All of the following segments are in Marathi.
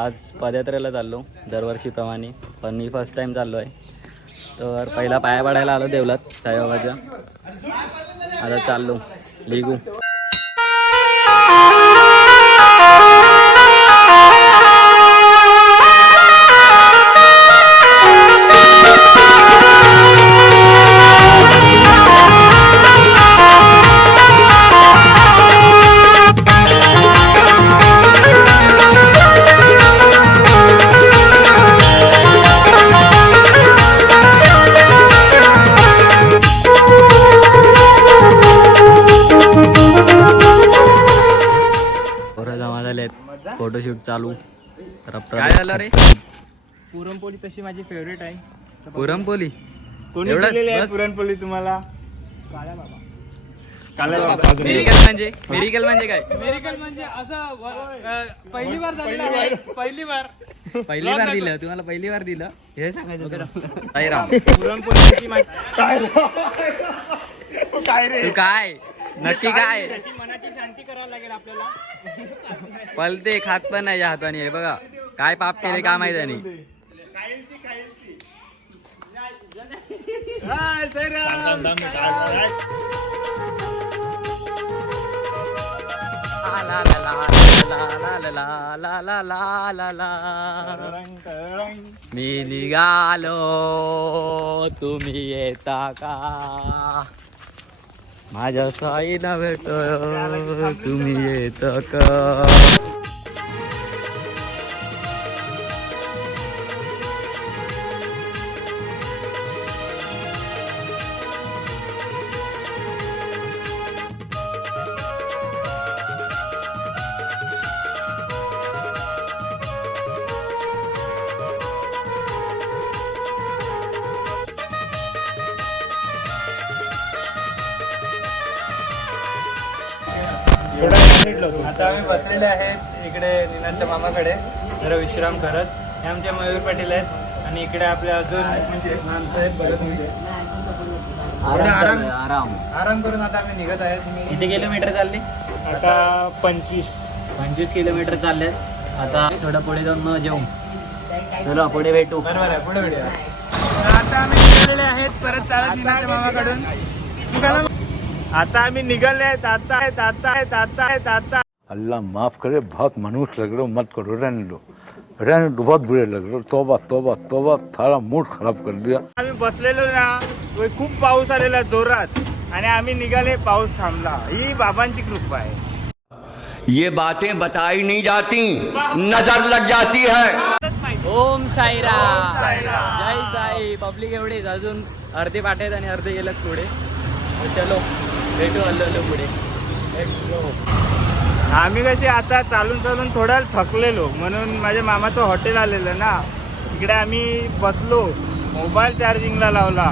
आज पदयात्रेला चाललो दरवर्षीप्रमाणे, पण मी फर्स्ट टाइम चाललो आहे. तर पहिला पाया पडायला आलो देवलात साईबाबाच्या. आता चाललो लिगू. फोटोशूट चालू. काय झालं रे? पुरणपोळी तशी माझी फेवरेट आहे. पुरणपोळी कोणी दिलेली आहे पुरणपोळी तुम्हाला? काळ्या बाबा. मेडिकल म्हणजे काय? मेडिकल म्हणजे असं पहिली बार झालेलं आहे. पहिली बार दिलं तुम्हाला, पहिली बार दिलं हे सांगायचं. साईराम. पुरणपोळी काय रे? तू काय नक्की काय? त्याची मनाची शांती करावं लागेल आपल्याला. पलते खात पण नाही हाताने. हे बघा काय पाप केले काय माहिती नाही. मी निघालो तुम्ही येता का? माझ्या साईला भेट तुम्ही येत का? आता आम्ही बसलेले आहेत इकडे निनांच्या मामाकडे जरा विश्राम करत. हे आमचे मयूर पाटील आहेत आणि इकडे आपले अजून म्हणजे माणसं आहेत बघत. आराम करून आता आम्ही निघत आहेत. किती किलोमीटर चालले? आता 25 किलोमीटर चाललेत. आता थोडं पुढे जाऊन मग जेऊ. चलो पुढे भेटू. बरोबर आहे, पुढे भेटूया. आता आम्ही निघालेले आहेत परत चालत निनांच्या मामाकडून. आता आम्ही निघाले आहेत. आता अल्लाह माफ करे, बहुत मनुष्य लग रहे हो, मत करो, रहने दो, बहुत बुरे लग रहे हो. तोबा तोबा तोबा, थारा मूड खराब कर दिया. आम्ही बसलेलो ना, खूप पाऊस आलेला जोरात आणि आम्ही निघाले, पाऊस थांबला. ही बाबांची कृपा आहे. ये बातें बताई नहीं जाती, नजर लग जाती है. ओम साईराम. जय साई. पब्लिक एवढेच, अजून अर्धे पाठेत आणि अर्धे गेलेत पुढे. चलो भेटू हल्लो पुढे. आम्ही कसे आता चालून थोडं थकलेलो म्हणून माझ्या मामाचं हॉटेल आलेलं ना, इकडे आम्ही बसलो, मोबाईल चार्जिंगला लावला.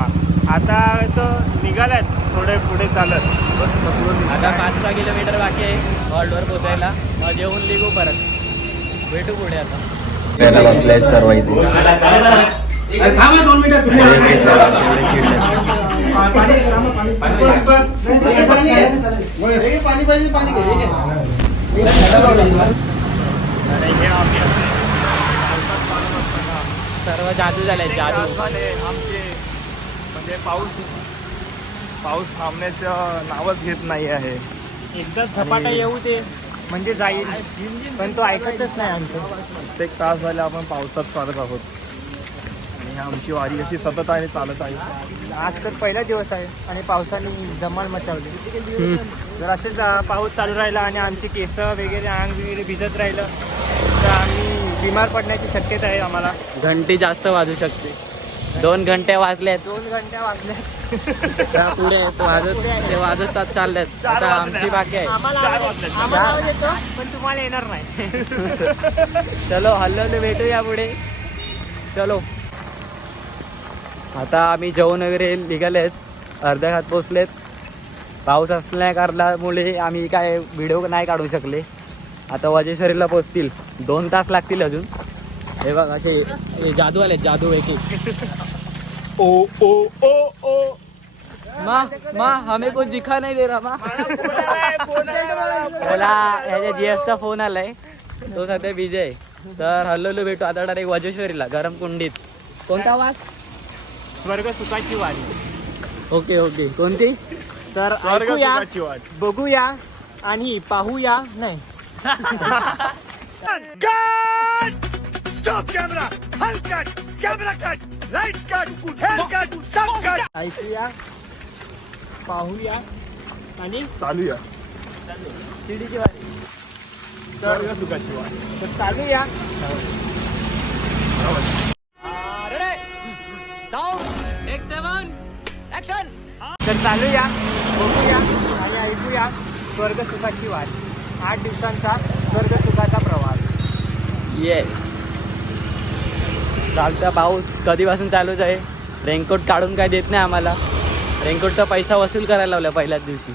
आता असं निघाल्यात थोडे पुढे चालत. आता 5-6 किलोमीटर बाकी आहे हॉल्टवर पोचायला. मग जेवून निघू परत. भेटू पुढे. आता बसले सर्व इथे. सर्व जादू झाले, जादू आमचे. म्हणजे पाऊस थांबण्याचं नावच घेत नाही आहे. एकदा झपाटा येऊ ते म्हणजे जाईल, पण तो ऐकतच नाही आमचं. प्रत्येक तास झाले आपण पावसात चालत आहोत आणि आमची वारी अशी सतत आहे, चालत आहे. आज तर पहिला दिवस आहे आणि पावसाने धमाल मचावली. जर असेच पाऊस चालू राहिला आणि आमचे केस वगैरे अंग वगैरे भिजत राहिलं तर आम्ही बिमार पडण्याची शक्यता आहे आम्हाला. घंटी जास्त वाजू शकते. 2 घंटे वाजलेत. 2 घंट्या वाजल्या पुढे वाजतात चाललेत. आता आमची बाकी आहे. आम्हाला येतो पण तुम्हाला येणार नाही. चलो हल्लो भेटूया पुढे. चलो. आता आम्ही जेवण वगैरे निघालेत, अर्ध्या हात पोचलेत. पाऊस असल्या कारणामुळे आम्ही काय व्हिडिओ नाही काढू शकले. आता वाजेश्वरीला पोचतील 2 तास लागतील अजून. हे बघ असे जादू आले, जादू एक. ओ ओ ओ ओ माँ हमें कुछ दिखा नहीं दे रहा माँ. बोला ह्याच्या GF चा फोन आलाय, तो सध्या बिझी आहे. तर हल्लो भेटू आता डायरेक्ट वजेश्वरीला गरम कुंडीत. कोणता वास? स्वर्ग सुखाची वारी. Okay okay. कोणती? तर स्वर्ग ऐकूया, सुखाची वाट. बघूया आणि पाहूया. नाही स्टॉप कॅमेरा, हल cut, camera cut, lights cut, hair cut, सब कट. ऐकूया, पाहूया आणि चालूया शिर्डीची वारी. स्वर्ग सुखाची वाट. तर चालूया. तर चालूया, बघूया आणि ऐकूया स्वर्ग सुखाची वारी. 8 दिवसांचा स्वर्ग सुखाचा प्रवास. येस. चालता पाऊस कधीपासून चालूच आहे. रेनकोट काढून काय देत नाही आम्हाला. रेनकोटचा पैसा वसूल करायला लावला पहिल्याच दिवशी.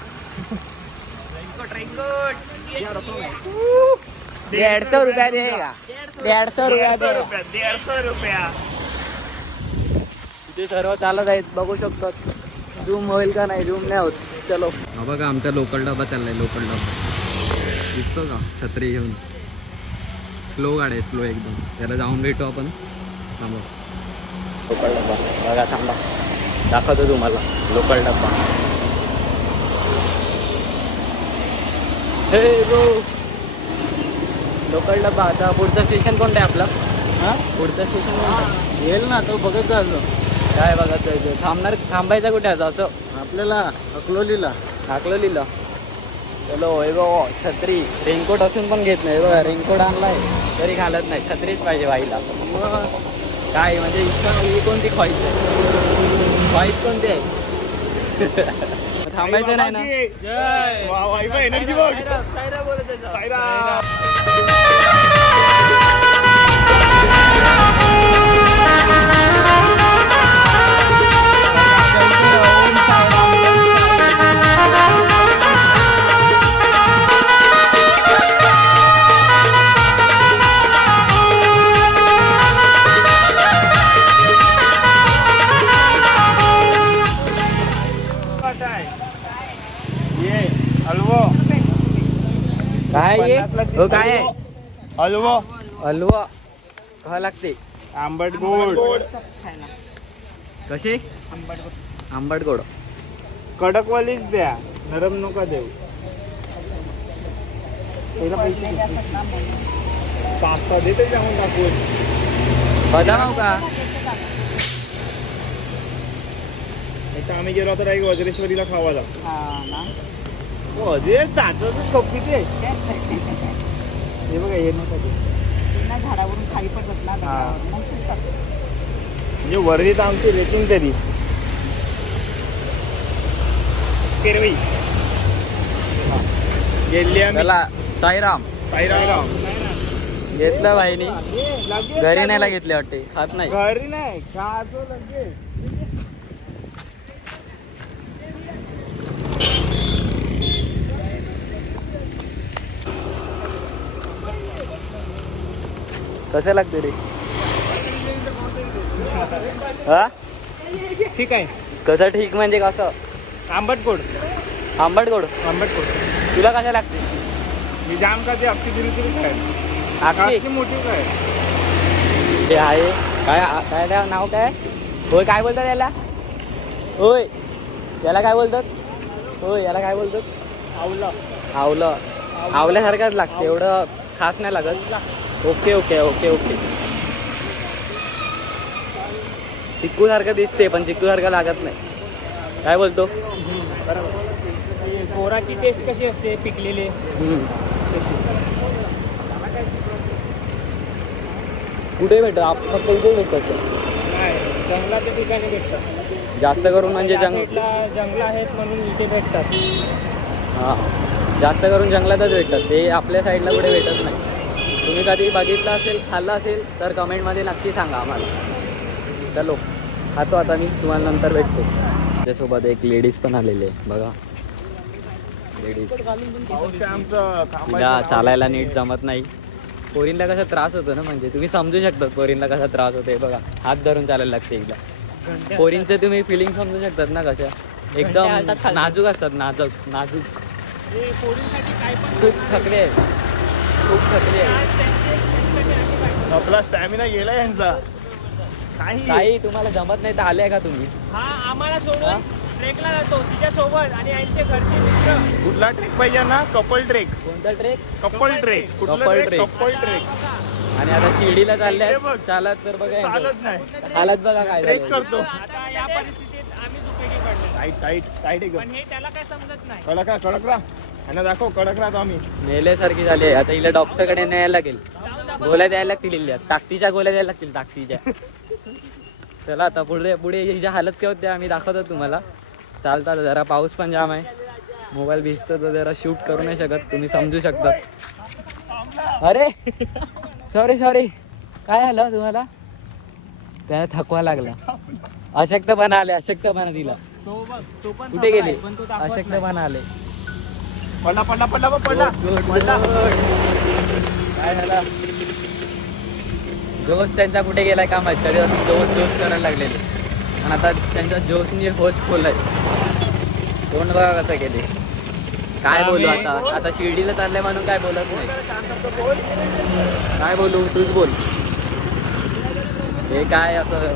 150 रुपया देगा. 150 रुपया देगा. 150 रुपया. इथे सर्व चालत आहेत बघू शकतो. झूम होईल का नाही? झूम नाही होत. चलो. हा बघा आमचा लोकल डबा चाललाय. लोकल डबा दिसतो का? छत्री घेऊन. स्लो गाडी आहे, स्लो एकदम. त्याला जाऊन भेटू आपण. थांबा. लोकल डबा बघा, थांबा दाखवतो तुम्हाला लोकल डबा. हे गो लोकल डबा. आता पुढचं स्टेशन कोणतं आहे आपलं? पुढचं स्टेशन कोणतं? येईल ना, तो बघत जायचं. काय बघत जायचं? थांबायचं कुठे आहे असं? आपल्याला अकलोलीला. अकलोलीला. चलो हे बघ छत्री. रेनकोट असून पण घेत नाही. बघा रेनकोट आणलाय तरी घालत नाही. छत्रीच पाहिजे बाईला. काय म्हणजे इच्छा ही कोणती ख्वाहिश आहे? ख्वाहिश कोणती आहे? थांबायचं नाही ना. जय वा वा, एनर्जी बघ. साईराम. ये हलवो. काय आहे? हो काय आहे? हलवो. हलवा कहा लागते? आंबट गोड. कसे? आंबट गोड. कडकवालीच द्या, नरम नका देऊ. पहिला पैसे पास्ता देते जाऊन टाकून. बदाम का? आता आम्ही गेलो तर एक वज्रेश्वरीला खावाला. अजय चाचच कपी ते. हे बघा, हे नका ते. झाडावरून खाली पडतात ना त्याच्यावर. मग सुटतात. म्हणजे वर्धित आमची रेटिंग तरी केरवी गेली आम्ही. चला साईराम. साईराम. घेतलं बाईनी. घरी नाही घेतले वाटते. खात नाही. घरी नाही खातो लगेच. कसं लागते रे? हा ठीक आहे. कसं ठीक म्हणजे कसं? आंबट गोड. आंबट गोड. आंबट गोड. तुला कशा लागते? मी जाम खाते. अख्खी दिली काय आखी मोठी काय ते आहे. काय काय त्या नाव काय? होय काय बोलतात याला? होय याला काय बोलतात? होय याला काय बोलतात? आवलं. आवलं. आवल्यासारखंच लागते. एवढं खास नाही लागत. Okay okay okay okay. चिक्कू सारखं दिसते पण चिक्कू सारखं लागत नाही. काय बोलतो? बोराची टेस्ट कशी असते? पिकलेले. कुठे भेटत? फक्त इथे भेटतात. नाही, जंगलाच्या ठिकाणी भेटतात. जास्त करून म्हणजे त्या साईडला जंगल आहेत म्हणून इथे भेटतात. हां जास्त करून जंगलातच भेटतात. ते आपल्या साईडला कुठे भेटत नाही. तुम्ही कधी बघितलं असेल, खाल्लं असेल तर कमेंटमध्ये नक्की सांगा आम्हाला. चलो खातो आता मी. तुम्हाला नंतर भेटतो. त्याच्यासोबत एक लेडीज पण आलेली आहे बघा. लेडीज तिला चालायला नीट जमत नाही. पोरींला कसा त्रास होतो ना, म्हणजे तुम्ही समजू शकतात पोरींला कसा त्रास होतो. बघा हात धरून चालायला लागते एकदा. पोरींचं तुम्ही फिलिंग समजू शकतात ना कशा. एकदम नाजूक असतात. नाजूक नाजूक. खूप थकले आहेत. खूप थकले आहेत. थकला स्टॅमिना गेला यांचा काही तुम्हाला जमत नाही तर आले का तुम्ही? हा आम्हाला सोडून ट्रेकला जातो तिच्या सोबत आणि यांचे घरचे मित्र. कुठला ट्रेक पाहिजे ना? Couple trek. कोणता ट्रेक? Couple trek. कुठला Couple trek? trek. Couple trek. आणि आता शिर्डीला चालले हे बघ. चालत तर बघा यांचं. चालत नाही, हालत बघा काय ट्रेक झालंय. करतो. आता या परिस्थितीत आम्हीच उपयोगी पडलो. टाईट टाईट टाईट एकदम. पण हे त्याला काय समजत नाही. कडक राहा यांना दाखव, कडक राहतो आम्ही. मेल्यासारखी झाली आता हिला डॉक्टरकडे न्यायला लागेल. गोळ्या द्यायला लागतील हिला. ताकदीच्या गोळ्या द्यायला लागतील ताकदीच्या. चला आता पुढे पुढे हिची हालत काय होते आम्ही दाखवतो तुम्हाला. चालतात जरा पाऊस पण जाम आहे. मोबाईल भिजतो तर जरा शूट करू नाही शकत, तुम्ही समजू शकतात. अरे सॉरी काय झालं तुम्हाला? त्याला थकवा लागला. अशक्तपणा आले, अशक्तपणा दिला. तो बघ तो पण कुठे गेले? पण तो दाखवत नाही. अशक्तपणा आले. पडला. Good. काय झालं? जोश त्यांचा कुठे गेलाय का माहित. तरी जोश करायला लागलेले आणि आता त्यांचा जोशनी होश खोललाय. कोण बघा कसं केले. काय बोलू आता शिर्डीला चाललंय म्हणून काय बोलत नाही. काय बोलू तूच बोल. हे काय असं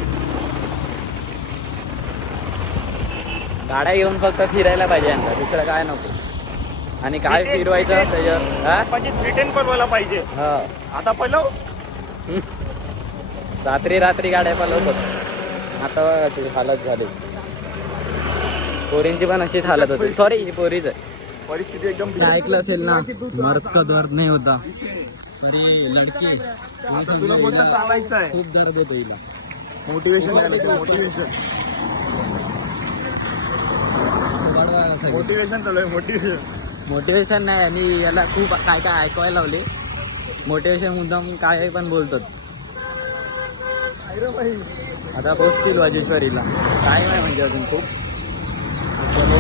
गाड्या घेऊन फक्त फिरायला पाहिजे यांना, दुसरं काय नको. आणि काय फिरवायचं त्याच्यावर हा? म्हणजे रिटर्न परवायला पाहिजे. हा आता पहिलं रात्री गाड्या पलवतात. आता बघा अशी हालत झाली. पोरींची पण अशीच हालत होती. सॉरी ही पोरीच आहे. परिस्थिती एकदम ऐकलं असेल ना, मर्द का दर्द नाही होता तरी लडकी हे तुला कोणतं समजलं, चालायचं आहे. खूप दर्द येतो हिला. मोटिवेशन मोटिवेशन चालू आहे. मोटिवेशन नाही आणि याला खूप काय काय ऐकवायला लावले. मोटिवेशन मुद्दाम काय पण बोलतात. आता पोचतील वाजेश्वरीला. टाईम आहे म्हणजे अजून खूप. चलो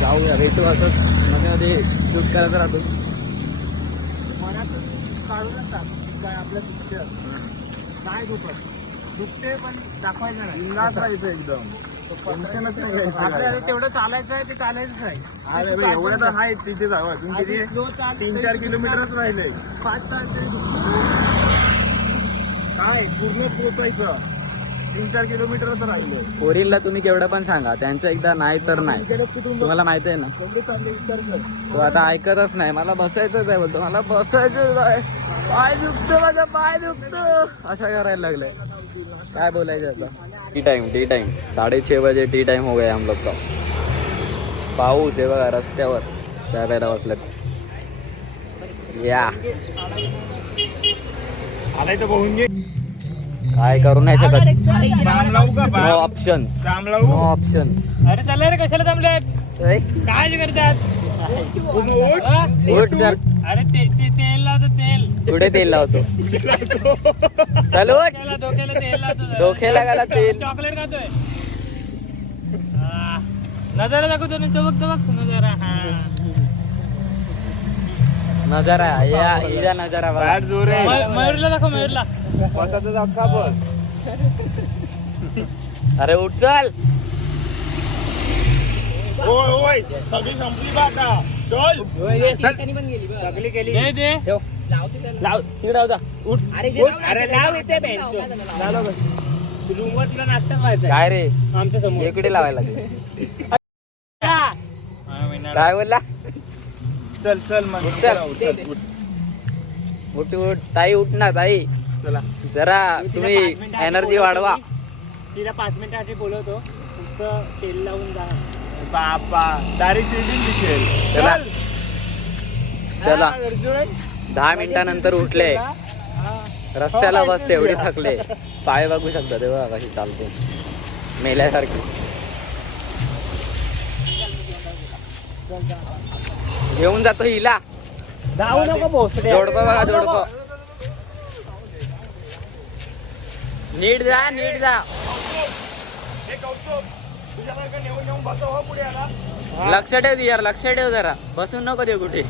जाऊया, भेटू असंच मध्ये शूट करत राहतो. काढूनच टाक. काय आपल्या काय दुखते पण दाखवायचं नाही. राहायचं एकदम. टेन्शनच नाही घ्यायचं. आपल्याला तेवढं चालायचं आहे ते चालायचंच आहे. अरे भाई एवढं तर आहे तिथे जावं. अजून किती 3-4 किलोमीटरच राहिले. 5-4 काय पूर्ण पोचायचं. 3-4 किलोमीटरच राहिलं. पोरीला तुम्ही केवढं पण सांगा, त्यांचं एकदा नाही तर नाही. तुम्हाला माहित आहे ना, एवढे चांगले विचार कर. तो आता ऐकतच नाही. मला बसायचंच आहे बोलतो, मला बसायचंच आहे. पाय दुखतो माझा, पाय दुखतो असं करायला लागलंय. काय बोलायचं आता. टी टाइम 6:30 बजे टी टाइम हो गया हम लोग का. पाऊस आहे बघा रस्त्यावर. त्या प्यायला बसल्यात. या आलाय तर बघून घे. काय करू नाही शकत. जाम लावू का? नो ऑप्शन, जाम नो लावू. ऑप्शन. अरे चालले रे कशाला जमलेत. काय करतात. उठ चल. अरे ते तेल लावतो तेल. कुठे तेल लावतो? चल उठ. डोक्याला तेल लावतो. डोक्याला घाला तेल. चॉकलेट खातोय. नजारा दाखवतो ना. तो बघ नजारा. नजारा या हिचा नजारा बघा. बॅट जोर आहे. मयूरला दाखव मयूरला. स्वतःचा अख्खा बघ. अरे उठ चल. होय सगळी संपली बा आता. चल सगळी केली. दे लाव तिकडे होता. उठ. अरे लाव इथे रूमवर तुला नाश्ता व्हायचा काय रे आमच्या समोर. इकडे लावायला लागेल. काय बोलला? चल मग चल. उठ उठ ताई, उठ ना ताई. चला जरा तुम्ही एनर्जी वाढवा. तिला 5 मिनिटासाठी बोलवतो. फक्त तेल लावून जा. बापा डायरेक्ट दिसेल. चला चला. हा, अर्जुन. 10 मिनिटानंतर उठले. रस्त्याला बसते एवढी थकले. पाय बघू शकता तेव्हा कशी चालते मेल्यासारखी. घेऊन जातो हिला. जाऊ नको भोसडे. जोडपं बघा, जोडपं. नीट जा. हे कौतुक. तुझ्यासारखं नेऊन बसव हो पुढे आला. लक्ष ठेव यार, लक्ष ठेव जरा. बसून नको देऊ कुठे.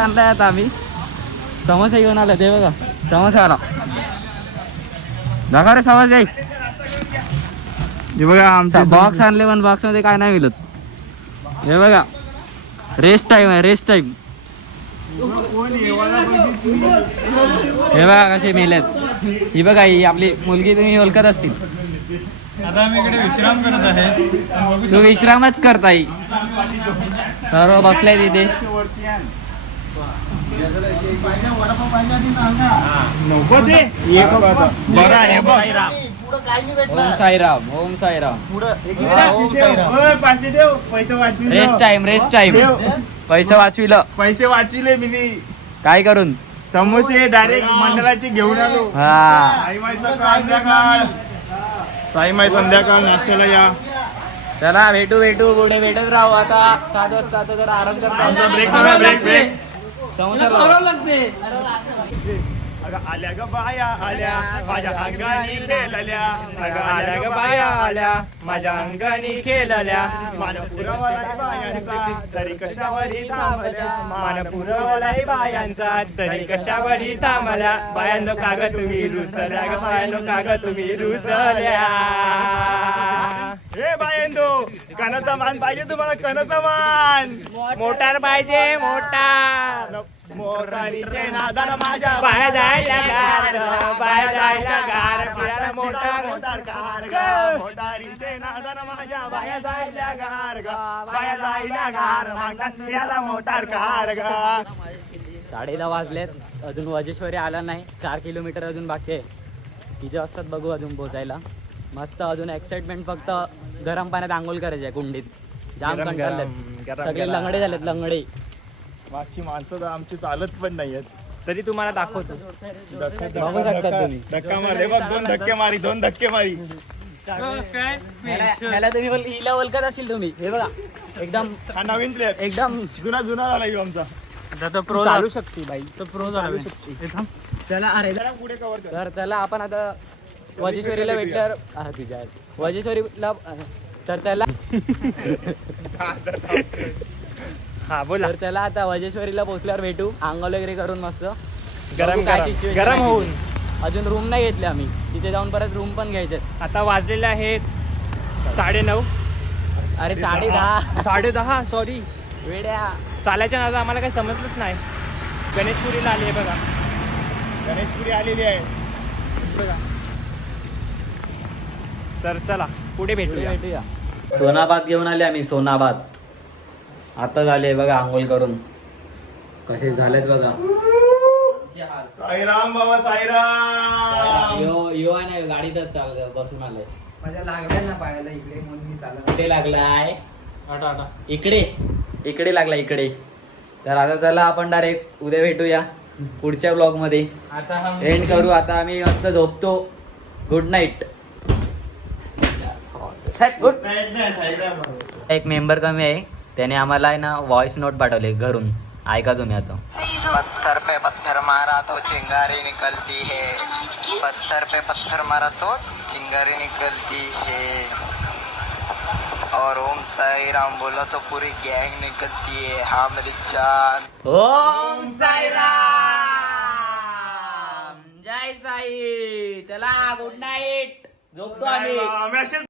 आणलाय आता आम्ही समोसा घेऊन आला ते बघा, समोसा आला. दाखवा रे समोसा. हे बघा आमच्या बॉक्स आणले पण बॉक्स मध्ये काय नाही मिळत. हे बघा रेस्ट टाइम आहे, रेस्ट टाइम. हे बघा कसे मेलेत. ही बघा ही आपली मुलगी, तुम्ही ओळखत असतील. आता आम्ही इकडे विश्राम करत आहे. तू विश्रामच करताय. सर्व बसलाय तिथे. नको ते बरं आहे. ओम साईराम, ओम साईराम. पैसे देव, पैसे वाचविले. Rest time, rest time. पैसे वाचविलं. पैसे वाचविले मी काय करून? समोसे डायरेक्ट मंडळाचे घेऊन आलो. हा साईमाई संध्याकाळ नाश्त्याला या. चला भेटू भेटू पुढे भेटत राहू. आता 7 वाजता आता जरा आराम करता. Break break. समोसा लावा. आल्या ग बाया आल्या माझ्या अंगाने खेळल्या. अगं आल्या ग बाया आल्या माझ्या अंगाने खेळल्या. मान पुरवलाय बायांचा तरी कशावरी थांबल्या. मान पुरवलाय बायांचा तरी कशावरी थांबल्या. बायांनो काग तुम्ही रुसल्या ग बायांनो काग तुम्ही रुसल्या. हे बायांनो कणाचा मान पाहिजे तुम्हाला, कणाचा मान. मोटार पाहिजे, मोटार. मोटारीचे नादान माझ्या बाया जायला गार, बाया जायला गार. फिरायला मोटार मोटार कार ग. मोटारीचे नादान माझ्या बाया जायला गार ग. बाया जायला गार मागतात फिरायला मोटार कार ग. 10:30 वाजलेत. अजून वजेश्वरी आला नाही. 4 किलोमीटर अजून बाकी आहे. किती वाजतात बघू अजून पोहोचायला. मस्त अजून एक्साइटमेंट. फक्त गरम पाण्यात आंघोळ करायची आहे कुंडीत. जाम गरम, कंटाळलेत गरम, सगळे. गरम. लंगडे झालेत, लंगडे. मागची माणसं तर आमची चालत पण नाहीयेत. तरी तुम्हाला दाखवतो. बघू शकता तुम्ही. धक्का मारले बघ. 2 धक्के मारी, 2 धक्के मारी. ह्याला तुम्ही हिला ओळखत असेल तुम्ही. हे बघा एकदम हा नवीन प्लेअर, एकदम जुना जुना झाला ह्यो आमचा. तो प्रो चालू शकते बाई. तो प्रो झाला. चला अरे जरा पुढे कव्हर कर. तर चला आपण आता वजेश्वरीला भेटल्यावर तुझ्या वजेश्वरीला तर चला. हा बोला. तर चला आता वजेश्वरीला पोहोचल्यावर भेटू. आंघोळ वगैरे करून मस्त गरम काय गरम situation गरम आहे होऊन. तिथे. अजून रूम नाही घेतले आम्ही. तिथे जाऊन परत रूम पण घ्यायचे. आता वाजलेले आहेत 9:30. अरे 10:30. 10:30 सॉरी. वेड्या. चालायच्या नादात आम्हाला काही समजलंच नाही. गणेशपुरीला आली आहे बघा. गणेशपुरी आलेली आहे बघा. तर चला पुढे भेटूया. भेटूया. सोनाबाद घेऊन आले आम्ही. सोनाबाद आता झाले बघा आंघोळ करून. कसे झालेत बघा. साईराम बाबा साईराम. यो आहे ना गाडीतच चाल बसून आलाय. माझ्या लागल्या ना पायाला इकडे म्हणून मी चालत. कुठे लागलाय? इकडे. इकडे लागला इकडे. तर आता चला आपण डायरेक्ट उद्या भेटूया पुढच्या ब्लॉग मध्ये. एंड करू. आता आम्ही मस्त झोपतो. Good night. गुड. एक मेंबर कमी आहे. त्याने आम्हाला आहे ना व्हॉइस नोट पाठवले घरून. ऐका तुम्ही आता. पत्थर पे पत्थर मारा तो चिंगारी निकलती है. पत्थर पे पत्थर मारा तो चिंगारी निकलती है. और ओम साई राम बोला तो पूरी गैंग निकलती है. हाँ मेरी जान. ओम साईराम. जय साई. चला गुड नाईट. झोपतो आम्ही. आम्ही असेच